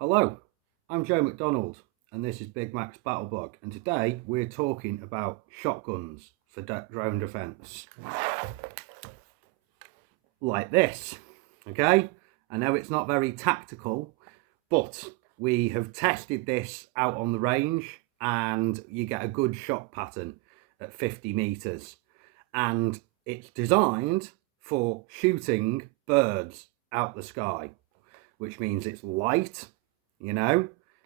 Hello, I'm Joe McDonald and this is Big Mac's Battle Blog, and today we're talking about shotguns for drone defence. Like this, okay? I know it's not very tactical, but we have tested this out on the range and you get a good shot pattern at 50 metres, and it's designed for shooting birds out the sky, which means it's light.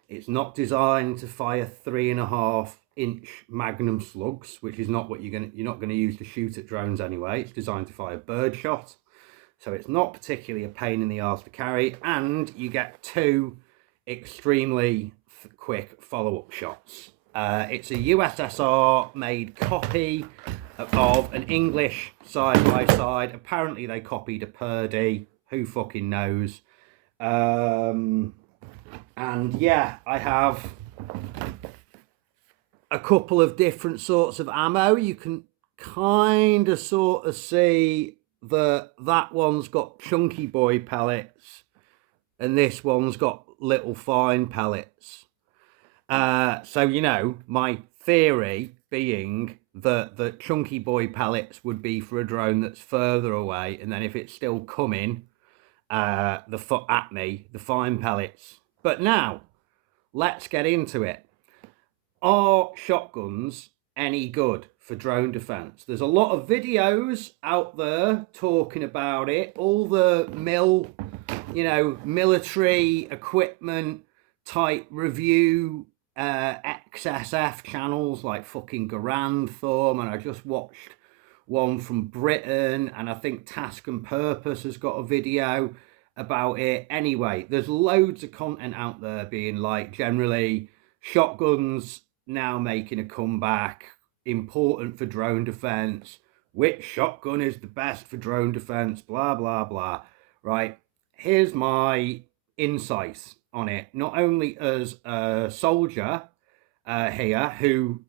It's not designed to fire 3.5-inch Magnum slugs, which is not what you're not gonna use to shoot at drones anyway. It's designed to fire birdshot, so it's not particularly a pain in the arse to carry, and you get two extremely quick follow-up shots. It's a USSR made copy of an English side-by-side. Apparently they copied a Purdy, who fucking knows. And yeah, I have a couple of different sorts of ammo. You can kind of sort of see that one's got chunky boy pellets and this one's got little fine pellets. So my theory being that the chunky boy pellets would be for a drone that's further away, and then if it's still coming at me, the fine pellets. But now, let's get into it. Are shotguns any good for drone defense? There's a lot of videos out there talking about it. All the military equipment type review XSF channels like fucking Garand Thumb, and I just watched one from Britain, and I think Task and Purpose has got a video about it. Anyway, there's loads of content out there being like, generally, shotguns now making a comeback, important for drone defense, which shotgun is the best for drone defense, blah blah blah. Right, here's my insights on it, not only as a soldier here who,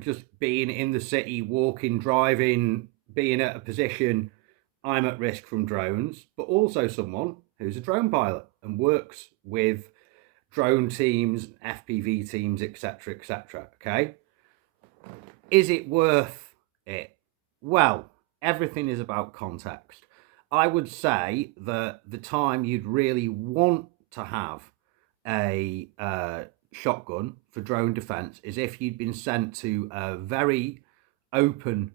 just being in the city, walking, driving, being at a position I'm at risk from drones, but also someone who's a drone pilot and works with drone teams, FPV teams, etc., etc. Okay, is it worth it? Well, everything is about context. I would say that the time you'd really want to have a shotgun for drone defense is if you'd been sent to a very open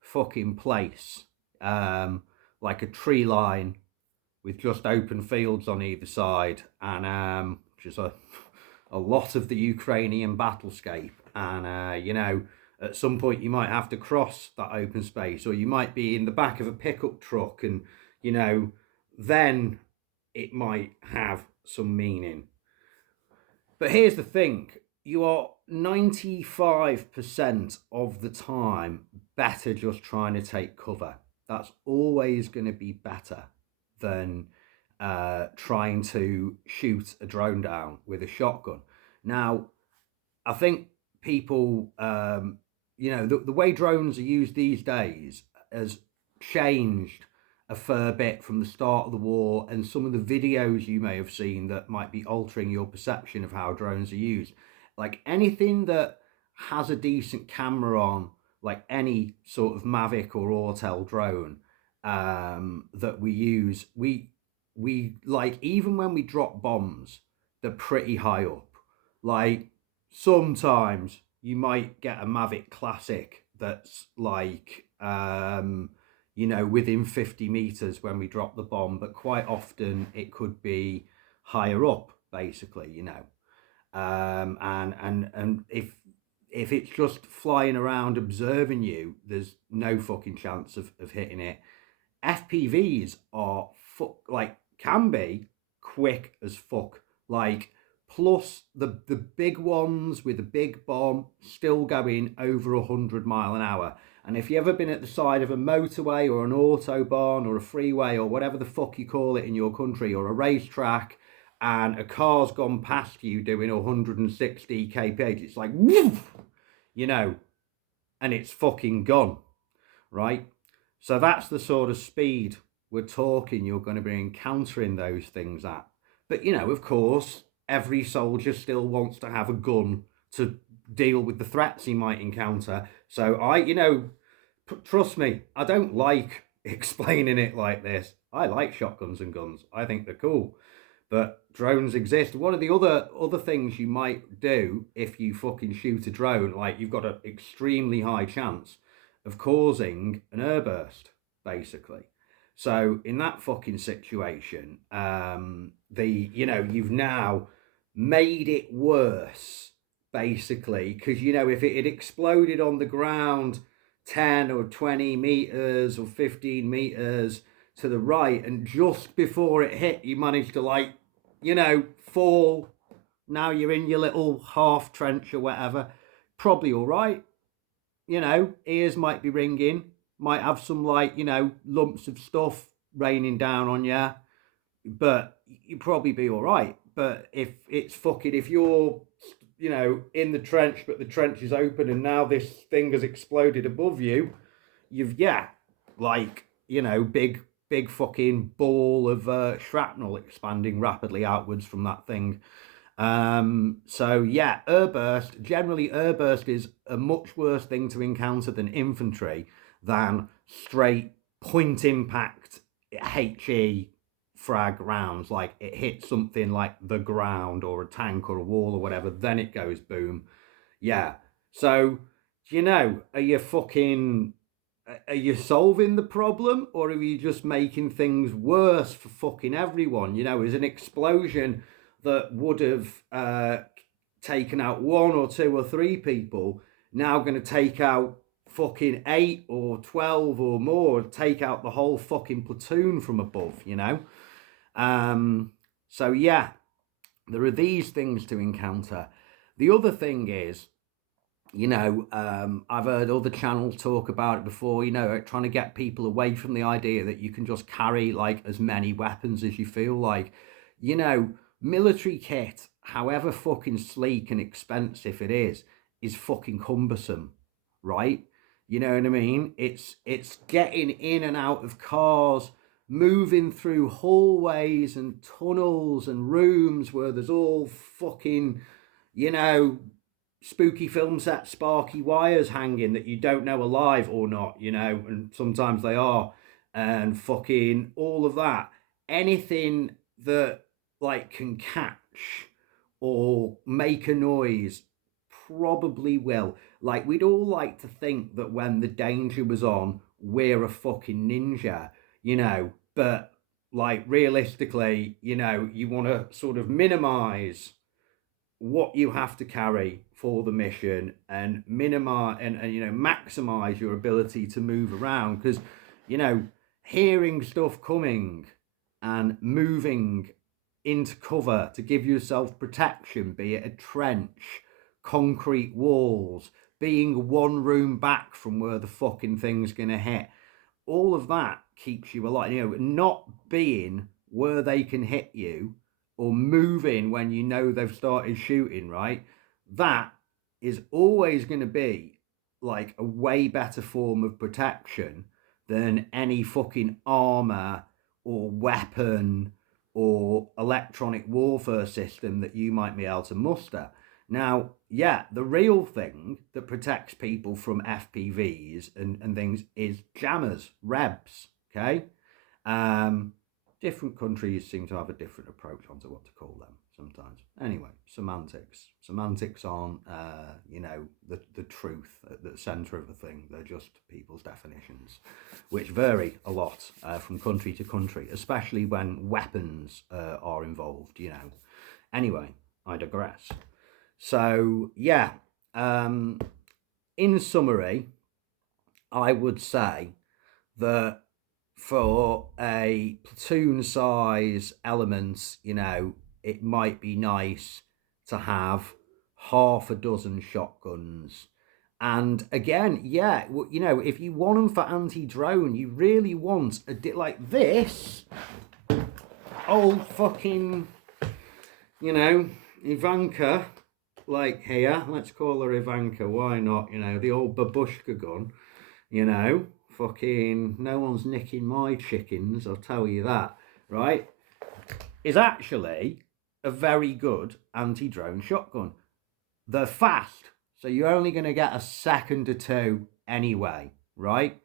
fucking place, like a tree line with just open fields on either side, and which is a lot of the Ukrainian battlescape. And at some point you might have to cross that open space, or you might be in the back of a pickup truck, and then it might have some meaning. But here's the thing, you are 95% of the time better just trying to take cover. That's always going to be better than trying to shoot a drone down with a shotgun. Now, I think people, the way drones are used these days has changed a fair bit from the start of the war, and some of the videos you may have seen that might be altering your perception of how drones are used. Like anything that has a decent camera on, like any sort of Mavic or Autel drone that we use, we like, even when we drop bombs, they're pretty high up. Like sometimes you might get a Mavic Classic that's like within 50 meters when we drop the bomb, but quite often it could be higher up, basically, and if it's just flying around observing you, there's no fucking chance of hitting it. FPVs are can be quick as fuck, like, plus the big ones with a big bomb still going over 100 miles an hour. And if you've ever been at the side of a motorway or an autobahn or a freeway or whatever the fuck you call it in your country, or a racetrack, and a car's gone past you doing 160 kph, it's like, woof, and it's fucking gone, right? So that's the sort of speed we're talking you're going to be encountering those things at. But, of course, every soldier still wants to have a gun to deal with the threats he might encounter. So trust me, I don't like explaining it like this. I like shotguns and guns. I think they're cool. But drones exist. One of the other things you might do if you fucking shoot a drone, like you've got an extremely high chance of causing an airburst, basically. So in that fucking situation, you've now made it worse, basically, because if it had exploded on the ground 10 or 20 meters or 15 meters to the right, and just before it hit, you managed to fall. Now you're in your little half trench or whatever. Probably all right. Ears might be ringing, might have some lumps of stuff raining down on you, but you'd probably be all right. But if you're in the trench, but the trench is open and now this thing has exploded above you, big fucking ball of shrapnel expanding rapidly outwards from that thing. Airburst is a much worse thing to encounter than infantry, than straight point impact HE frag rounds. Like it hits something like the ground or a tank or a wall or whatever, then it goes boom. Yeah. So, are you solving the problem, or are you just making things worse for fucking everyone? Is an explosion that would have taken out 1 or 2 or 3 people now going to take out fucking 8 or 12 or more, take out the whole fucking platoon from above? So yeah, there are these things to encounter. The other thing is, I've heard other channels talk about it before, trying to get people away from the idea that you can just carry like as many weapons as you feel like. Military kit, however fucking sleek and expensive it is fucking cumbersome, right? You know what I mean? It's getting in and out of cars, moving through hallways and tunnels and rooms where there's all fucking, spooky film set sparky wires hanging that you don't know are live or not, and sometimes they are, and fucking all of that. Anything that can catch or make a noise probably will. We'd all like to think that when the danger was on, we're a fucking ninja, but realistically, you want to sort of minimize what you have to carry for the mission and minimize and maximize your ability to move around, because hearing stuff coming and moving into cover to give yourself protection, be it a trench, concrete walls, being 1 room back from where the fucking thing's gonna hit, all of that keeps you alive. Not being where they can hit you or moving when they've started shooting, right? That is always going to be like a way better form of protection than any fucking armor or weapon or electronic warfare system that you might be able to muster. Now, yeah, the real thing that protects people from FPVs and things is jammers, rebs, okay? Different countries seem to have a different approach onto what to call them sometimes. Anyway, semantics aren't the truth at the center of a thing. They're just people's definitions, which vary a lot from country to country, especially when weapons are involved. Anyway, I digress. So yeah, in summary, I would say that for a platoon size element, it might be nice to have half a dozen shotguns. And again, yeah, if you want them for anti-drone, you really want like this old fucking, Ivanka, here, let's call her Ivanka, why not? The old babushka gun, fucking no one's nicking my chickens, I'll tell you that, right? Is actually a very good anti-drone shotgun. They're fast, so you're only going to get a second or two anyway, right?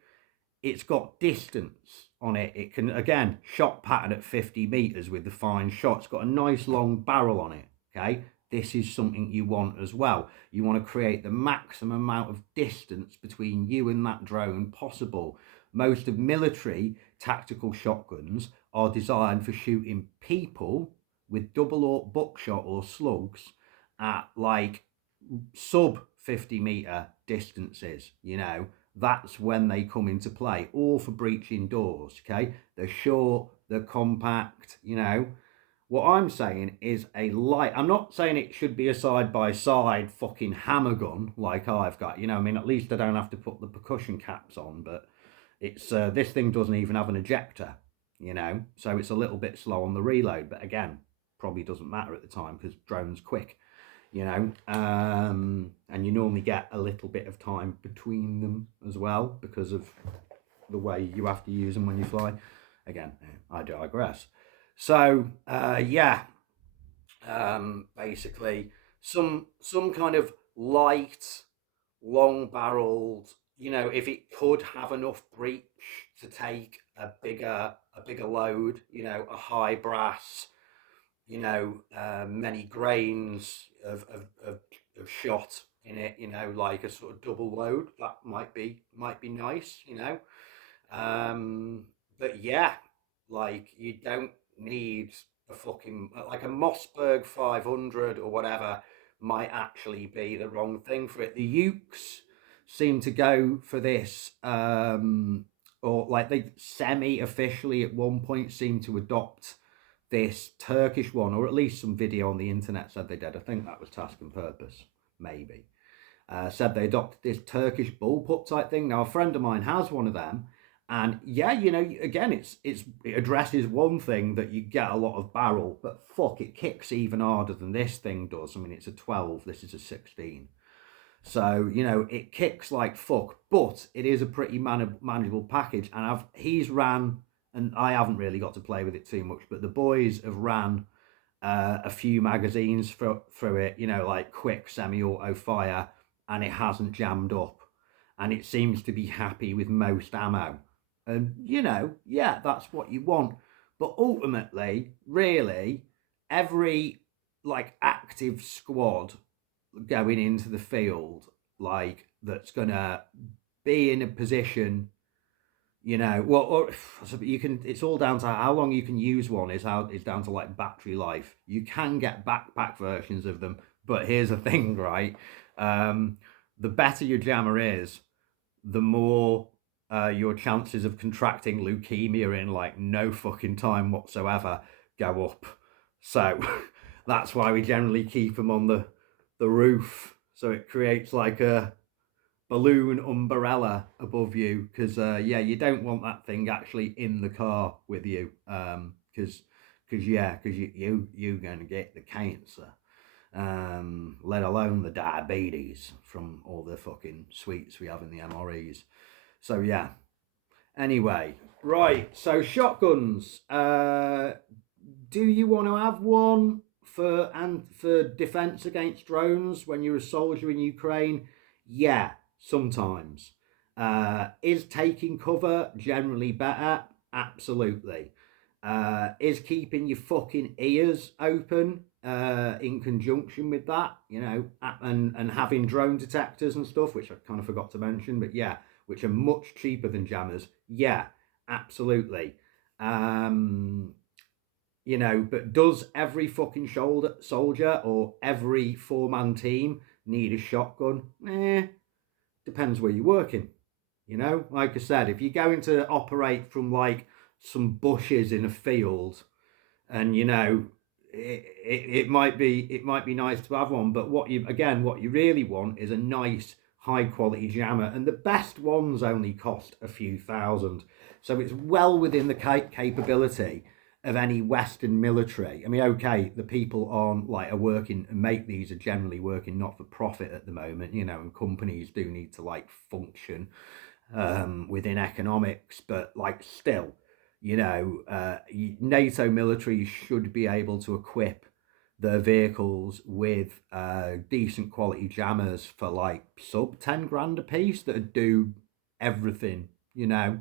It's got distance on it. It can, again, shot pattern at 50 meters with the fine shot. It's got a nice long barrel on it, okay? This is something you want as well. You want to create the maximum amount of distance between you and that drone possible. Most of military tactical shotguns are designed for shooting people with double or buckshot or slugs at like sub 50-meter distances, you know. That's when they come into play, all for breaching doors, okay? They're short, they're compact, you know. What I'm saying is a light. I'm not saying it should be a side-by-side fucking hammer gun like I've got, you know. I mean, at least I don't have to put the percussion caps on, but it's this thing doesn't even have an ejector, you know, so it's a little bit slow on the reload, but again, probably doesn't matter at the time because drone's quick, you know, and you normally get a little bit of time between them as well because of the way you have to use them when you fly. Again, I digress. So yeah, basically some kind of light, long-barreled, you know, if it could have enough breech to take a bigger load, you know, a high brass, you know, many grains of shot in it, you know, like a sort of double load. That might be nice, you know. But yeah, like you don't need a fucking like a Mossberg 500 or whatever might actually be the wrong thing for it. The Ukes seem to go for this, or like they semi-officially at one point seem to adopt this Turkish one, or at least some video on the internet said they did. I think that was Task and Purpose, maybe. Said they adopted this Turkish bullpup type thing. Now, a friend of mine has one of them, and yeah, you know, again, it addresses one thing that you get a lot of barrel, but fuck, it kicks even harder than this thing does. I mean, it's a 12, this is a 16. So, you know, it kicks like fuck, but it is a pretty manageable package. And he's ran, and I haven't really got to play with it too much, but the boys have ran a few magazines through it, you know, like quick semi-auto fire, and it hasn't jammed up. And it seems to be happy with most ammo. And, you know, yeah, that's what you want. But ultimately, really, every like active squad going into the field, like that's gonna be in a position, you know, well, or you can. It's all down to how long you can use one. Is down to like battery life. You can get backpack versions of them, but here's the thing, right? The better your jammer is, the more your chances of contracting leukemia in like no fucking time whatsoever go up. So that's why we generally keep them on the roof, so it creates like a balloon umbrella above you, because yeah, you don't want that thing actually in the car with you, because you're gonna get the cancer, let alone the diabetes from all the fucking sweets we have in the MREs. So yeah, anyway, right, so shotguns, do you want to have one for defense against drones when you're a soldier in Ukraine? Yeah, sometimes. Is taking cover generally better? Absolutely. Is keeping your fucking ears open in conjunction with that, you know, and having drone detectors and stuff, which I kind of forgot to mention, but yeah, which are much cheaper than jammers. Yeah, absolutely. You know, but does every fucking soldier or every four-man team need a shotgun? Depends where you're working. You know, like I said, if you're going to operate from like some bushes in a field, and you know, it might be nice to have one, but what you really want is a nice high quality jammer, and the best ones only cost a few thousand, so it's well within the capability of any Western military. I mean, okay, the people on like are working and make these are generally working not for profit at the moment, you know, and companies do need to like function within economics, but like still, you know, NATO military should be able to equip their vehicles with decent quality jammers for like sub 10 grand a piece that do everything, you know.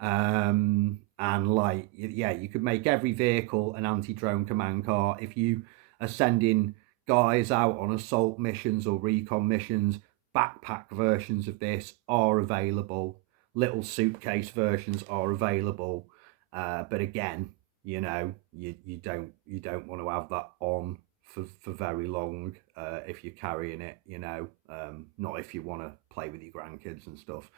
And like, yeah, you could make every vehicle an anti-drone command car. If you are sending guys out on assault missions or recon missions, backpack versions of this are available. Little suitcase versions are available. But again, you know, you don't want to have that on for very long if you're carrying it, you know, not if you want to play with your grandkids and stuff.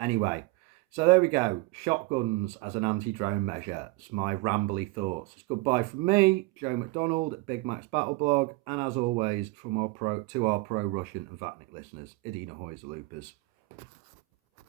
Anyway, so there we go. Shotguns as an anti-drone measure. It's my rambly thoughts. It's goodbye from me, Joe McDonald at Big Mac's Battle Blog, and as always, from our pro Russian and Vatnik listeners, Idina Hoyza Loopers.